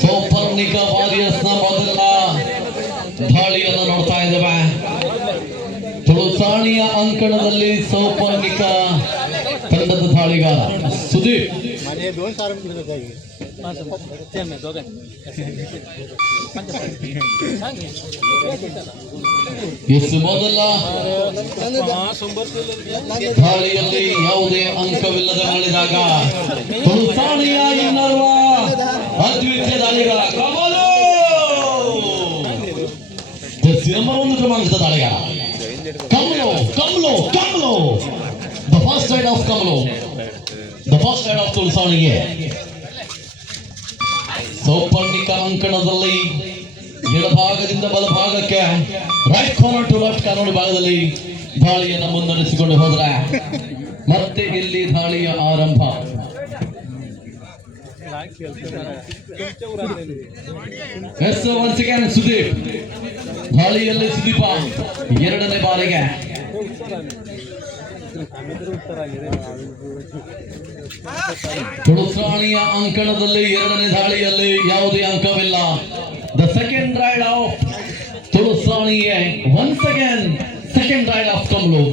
Super ನಿಕಾ ವಾರಿಯರ್ಸ್ನ ಮೊದಲ ದಾಳಿಯನ್ನು ನೋಡ್ತಾ ಇದ್ದೇವೆ. ತುಳುಸಾಣಿಯ ಅಂಕಣದಲ್ಲಿ ಸೂಪರ್ ನಿಕಾ ತಂಡದ ದಾಳಿಗಾರ ಸುದೀಪ್. ಎಸ್ ಮೊದಲ ದಾಳಿಯಲ್ಲಿ ಯಾವುದೇ ಅಂಕವಿಲ್ಲದೆ ಮಾಡಿದಾಗ ತುಳುಸಾಣಿಯ ಇನ್ನರ್ವ ದಾಳಿಗಾರ ಕಮಲು! ಜರ್ಸಿ ನಂಬರ್ ಒಂದು ಕ್ರಮಾಂಕದ ದಾಳಿಗಾರ Kamalo, Kamalu Kamalu! The first side of Kamalo. The first side of ತುಳಸಾವಣಿಗೆ Souparnika ಅಂಕಣದಲ್ಲಿ ಎಡಭಾಗದಿಂದ ಬಲಭಾಗಕ್ಕೆ right corner to left corner ಭಾಗದಲ್ಲಿ ದಾಳಿಯನ್ನು ಮುನ್ನಡೆಸಿಕೊಂಡು ಹೋದ್ರೆ ಮತ್ತೆ ಇಲ್ಲಿ ದಾಳಿಯ ಆರಂಭ? Yes once again Sudeep. ದಾಳಿಯಲ್ಲಿ ಸುದೀಪ, ಎರಡನೇ ಬಾರಿಗೆ. ತುಳುಸಾಣಿಯ ಅಂಕಣದಲ್ಲಿ ಎರಡನೇ ದಾಳಿಯಲ್ಲಿ ಯಾವುದೇ ಅಂಕವಿಲ್ಲ. The second raid of ತುಳುಸಾಣಿಗೆ once again second raid of Kamalu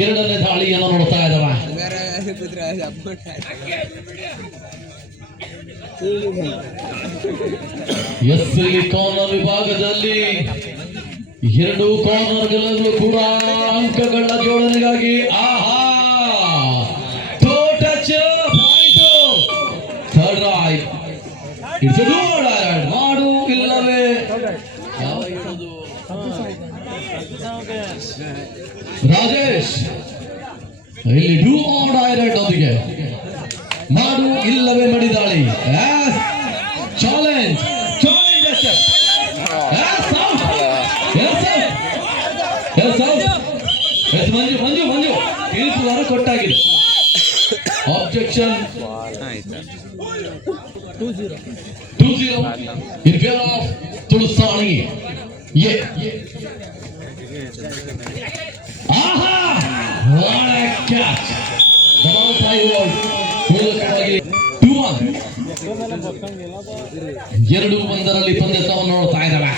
ಎರಡನೇ ದಾಳಿಯನ್ನು ನೋಡ್ತಾ ಇದ್ದಾವೆ ಎಸ್ ಇಲ್ಲಿ ಕಾರ್ನರ್ ವಿಭಾಗದಲ್ಲಿ ಎರಡು ಕಾರ್ನರ್ಗಳಲ್ಲೂ ಕೂಡ ಅಂಕಗಳ ಜೋಡಣೆಗಾಗಿ, ಆಹಾ! Touch point. Third raid it's Rajesh ಇಲ್ಲಿ ಡೂ ಆರ್ ಡೈರೆಕ್ಟ್ ಅದಕ್ಕೆ ಮಾಡು ಇಲ್ಲವೇ ಮಡಿದಾಳಿ challenge challenge Manju Manju Manju ತೀರ್ಪುಗಾರ ಕೊಟ್ಟಾಗಿದೆ objection two zero in favour of ತುಳುಸಾಣಿ A ಎರಡು ಒಂದರಲ್ಲಿ ಪಂದ್ಯವನ್ನು ನೋಡ್ತಾ ಇದ್ದಾವೆ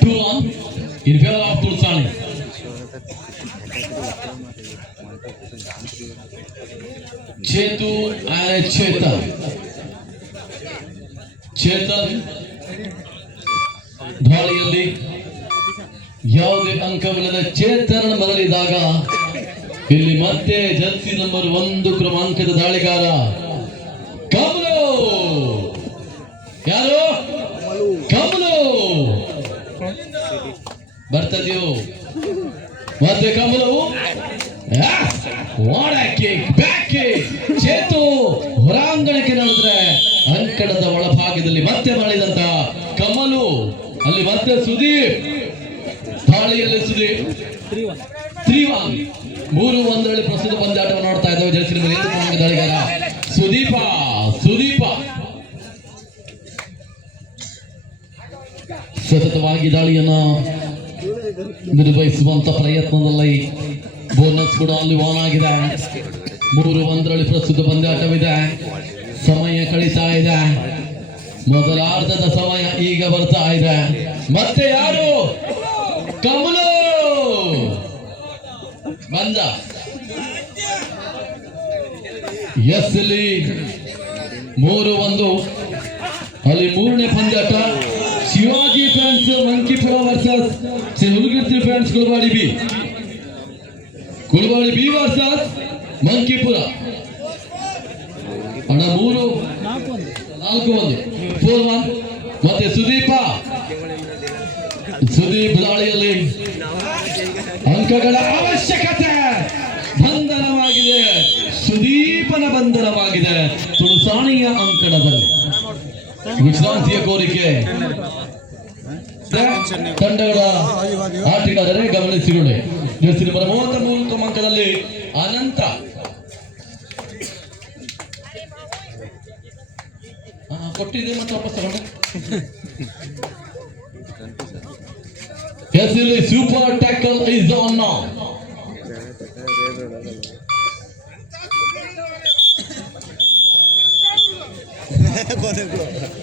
two one in favour of Tulsani Chetu and Chetan Chetan ದಾಳಿಯಲ್ಲಿ ಯಾವುದೇ ಅಂಕವಿಲ್ಲದ ಚೇತನ ಬದಲಿದಾಗ ಇಲ್ಲಿ ಮತ್ತೆ ಜರ್ಸಿ ನಂಬರ್ ಒಂದು ಕ್ರಮಾಂಕದ ದಾಳಿಗಾರ ಕಮಲು. ಯಾರು? ಕಮಲು. ಬರ್ತದೆಯೋ? ಮತ್ತೆ ಕಮಲು? ಚೇತು ಹೊರಾಂಗಣಕ್ಕೆ ನೋಡಿದ್ರೆ ಅಂಕಣದ ಒಳಭಾಗದಲ್ಲಿ ಮತ್ತೆ ಮರಳಿದಂತ ಕಮಲು. ಅಲ್ಲಿ ಮತ್ತೆ ಸುದೀಪ್. ತಾಳಿಯಲ್ಲಿ ಸುದೀಪ್ ತ್ರೀ ಮೂರು ಒಂದರಲ್ಲಿ ಪ್ರಸ್ತುತ ಪಂದ್ಯಾಟವನ್ನು ನೋಡ್ತಾ ಇದ್ದಾವೆ. ಜರ್ಸಿ ಮೇಲೆ ಸುದೀಪ ಸುದೀಪ. ಸತತವಾಗಿ ದಾಳಿಯನ್ನ ನಿರ್ವಹಿಸುವಂತ ಪ್ರಯತ್ನದಲ್ಲಿ ಬೋನಸ್ ಕೂಡ ಅಲ್ಲಿ ಆನ್ ಆಗಿದೆ. ಮೂರು ಒಂದರಲ್ಲಿ ಪ್ರಸ್ತುತ ಪಂದ್ಯಾಟವಿದೆ. ಸಮಯ ಕಳೀತಾ ಇದೆ. ಮೊದಲಾರ್ಧದ ಸಮಯ ಈಗ ಬರ್ತಾ ಇದೆ. ಮತ್ತೆ ಯಾರು? ಕಮಲು ಬಂದ ಎಸ್ ಇಲ್ಲಿ ಮೂರು ಒಂದು ಅಲ್ಲಿ ಮೂರನೇ ಪಂದ್ಯಾಟ Shivaji fans Mankipura versus Hudugirti fans Kulawadi B Kulawadi B versus Mankipura ಅಣ್ಣ ಮೂರು ನಾಲ್ಕು ಒಂದು ಫೋರ್ ಒನ್ ಮತ್ತೆ ಸುದೀಪ ಸುದೀಪ್ ದಾಳಿಯಲ್ಲಿ ಅಂಕಗಳ ಅವಶ್ಯಕತೆ ಬಂಧನವಾಗಿದೆ. ಸುದೀಪನ ಬಂಧನವಾಗಿದೆ. ತುಳುಸಾಣಿಯ ಅಂಕಣದಲ್ಲಿ. ವಿಶ್ರಾಂತಿಯ ಕೋರಿಕೆ. ತಂಡಗಳ ಆಟಗಾರರೇ ಗಮನಿಸಿಕೊಳ್ಳಿ. ಜರ್ಸಿ ನಂಬರ್ ಮೂವತ್ತ ಮೂರು ಕ್ರಮಾಂಕದಲ್ಲಿ ಅನಂತ. ಕೊಟ್ಟಿದೆ ಮತ್ತೆ ವಾಪಸ್ ತಗೊಂಡೆ. ಎಸ್ ಇಲ್ಲಿ super tackle is on now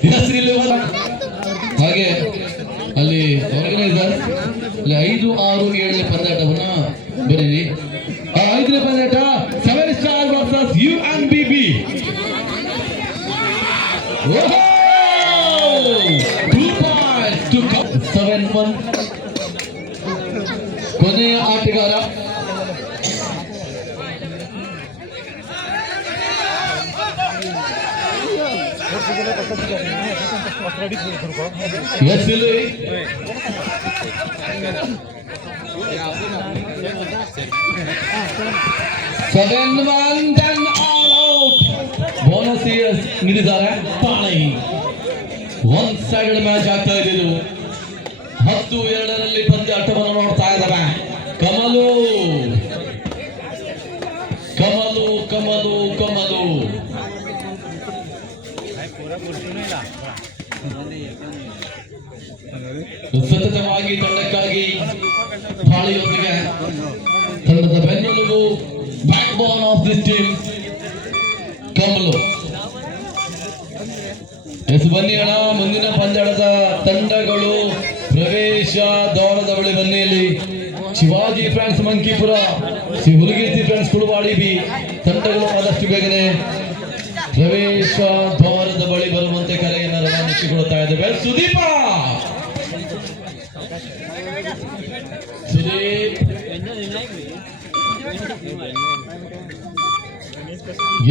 ಹೆಸರಿಲ್ಲಿ ಹಾಗೆ ಅಲ್ಲಿ ಆರ್ಗನೈಸರ್ ಅಲ್ಲಿ ಐದು, ಆರು, ಏಳನೇ ಪಂದ್ಯಾಟವನ್ನ ಬರೀರಿ. ಆ ಐದನೇ ಪಂದ್ಯಾಟ seven star versus U and B B seven one seven one ten all out bonus ನಿಲ್ಲಿದ್ದಾರೆ ಪಾಣಿ ಒನ್ ಸೈಡ್ ಮ್ಯಾಚ್ ಆಗ್ತಾ ಇದೆ ಇದು ಹತ್ತು, ಎರಡರಲ್ಲಿ ಪಂದ್ಯಾಟವನ್ನು ನೋಡ್ತಾ ಇದ್ದಾರೆ ಕಮಲು. ಕಮಲು ಕಮಲು ಕಮಲು. ಸತತವಾಗಿ ತಂಡಕ್ಕಾಗಿ ಪಾಳಿಯೊಂದಿಗೆ ತಂಡದ ಬೆನ್ನೆಲುಬು back bone of this team Kamal. Yes, ಬನ್ನಿ ಅಣ್ಣ, ಮುಂದಿನ ಪಂದ್ಯದ ತಂಡಗಳು ಪ್ರವೇಶ ದ್ವಾರದ ಬಳಿ ಬನ್ನಿಯಲ್ಲಿ Shivaji fans Mankipura, Shri Hulagirti fans Kuluvadi B, ತಂಡಗಳು ಆದಷ್ಟು ಬೇಗನೆ ಪ್ರವೇಶ ದ್ವಾರದ ಬಳಿ ಬರುವಂತೆ ಕರೆಯನ್ನು ರವಾನಿಸಿಕೊಳ್ತಾ ಇದ್ದೇವೆ ಸುದೀಪ ಸುದೀಪ್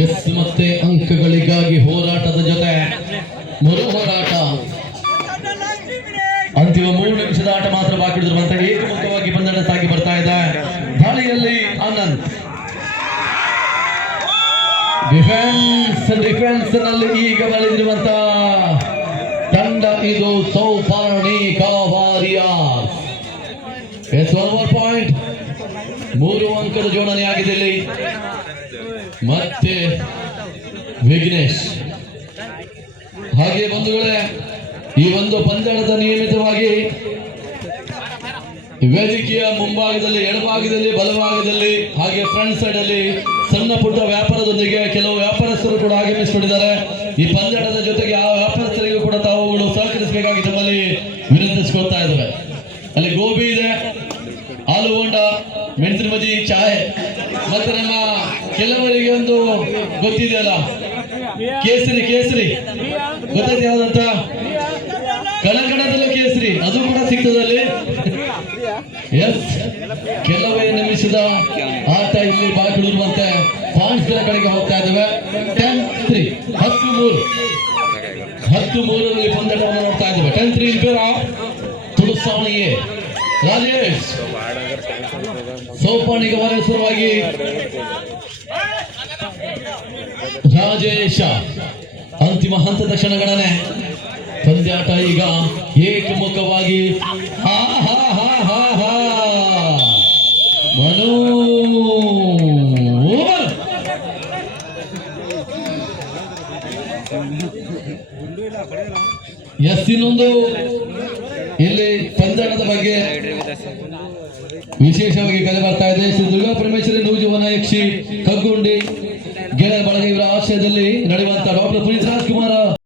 ಎಸ್ ಮತ್ತೆ ಅಂಕಗಳಿಗಾಗಿ ಹೋರಾಟದ ಜೊತೆ ಮರು ಹೋರಾಟ. ಅಂತಿಮ ಮೂರು ನಿಮಿಷದ ಆಟ ಮಾತ್ರ ಬಾಕಿ ಉಳಿದಿರುವಂತ ಏಕಮುಖವಾಗಿ ಪಂದ್ಯ ಸಾಗಿ ಬರ್ತಾ ಇದೆ ದಾಳಿಯಲ್ಲಿ Anand. Defence defence yes more point ಮೂರು ಅಂಕದ ಜೋಡಣೆ ಆಗಿದೆ ಇಲ್ಲಿ. ಮತ್ತೆ ವಿಘ್ನೇಶ್. ಹಾಗೆ ಬಂಧುಗಳೇ, ಈ ಒಂದು ಪಂದ್ಯದ ನಿಯಮಿತವಾಗಿ ವೇದಿಕೆಯ ಮುಂಭಾಗದಲ್ಲಿ, ಎಡಭಾಗದಲ್ಲಿ, ಬಲಭಾಗದಲ್ಲಿ, ಹಾಗೆ ಫ್ರಂಟ್ ಸೈಡ್ ಅಲ್ಲಿ ಸಣ್ಣ ಪುಟ್ಟ ವ್ಯಾಪಾರದೊಂದಿಗೆ ಕೆಲವು ವ್ಯಾಪಾರಸ್ಥರು ಕೂಡ ಆಗಮಿಸಿಕೊಂಡಿದ್ದಾರೆ. ಈ ಪಂದ್ಯದ ಜೊತೆಗೆ ಆ ವ್ಯಾಪಾರಸ್ಥರಿಗೂ ಕೂಡ ತಾವುಗಳು ಸಹಕರಿಸಬೇಕಾಗಿ ತಮ್ಮಲ್ಲಿ ವಿನಂತಿಸಿಕೊಳ್ತಾ ಇದ್ದಾರೆ. ಅಲ್ಲಿ ಗೋಬಿ ಮತ್ತೆ ನಮ್ಮ ಕೆಲವರಿಗೆ ಒಂದು ಗೊತ್ತಿದೆಯಲ್ಲ? ಕೇಸರಿ ಕೇಸರಿ. ಗೊತ್ತೈತೆ ಯಾವ್ದಂತ? ಕಣಕಣದಲ್ಲೂ ಕೇಸರಿ. ಅದು ಕೂಡ ಸಿಕ್ತದಲ್ಲಿ. ಎಸ್ ಕೆಲವೇ ನಿಮಿಷದ ಆಟ ಇಲ್ಲಿ ಬಾಕಿ ಉಳಿರುವಂತೆ ಪಾಯಿಂಟ್ಸ್ಗಳ ಕಡೆಗೆ ಹೋಗ್ತಾ ಇದ್ದೇವೆ ಟೆನ್ ತ್ರೀ ಹತ್ತು ಮೂರು. ಹತ್ತು ಮೂರರಲ್ಲಿ ಪಂದ್ಯವನ್ನು ನೋಡ್ತಾ ಇದ್ದೇವೆ ಟೆನ್ ತ್ರೀ ಇಲ್ಬೇರ ತುಳಸಾವಣಿಗೆ ರಾಜೇಶ್. ಸೋಪಾಣಿಗೆ ಹೆಸರುವಾಗಿ ರಾಜೇಶ, ಅಂತಿಮ ಹಂತದ ಕ್ಷಣಗಳನ್ನೇ ಪಂದ್ಯಾಟ ಈಗ ಏಕಮುಖವಾಗಿ. ಹಾ ಮನು ಎಸ್ ಇನ್ನೊಂದು ಇಲ್ಲಿ ಪಂದ್ಯಾಟದ ಬಗ್ಗೆ ವಿಶೇಷವಾಗಿ ಕಲೆ ಬರ್ತಾ ಇದೆ. ಶ್ರೀ ದುರ್ಗಾ ಪರಮೇಶ್ವರಿ ನೂಜುವನ ಯಕ್ಷಿ ಕಗ್ಗುಂಡಿ ಗೆಳೆಯ ಬಳಗ ಇವರ ಆಶ್ರಯದಲ್ಲಿ ನಡೆಯುವಂತ ಡಾಕ್ಟರ್ ಪುನೀತ್ ರಾಜ್ಕುಮಾರ್.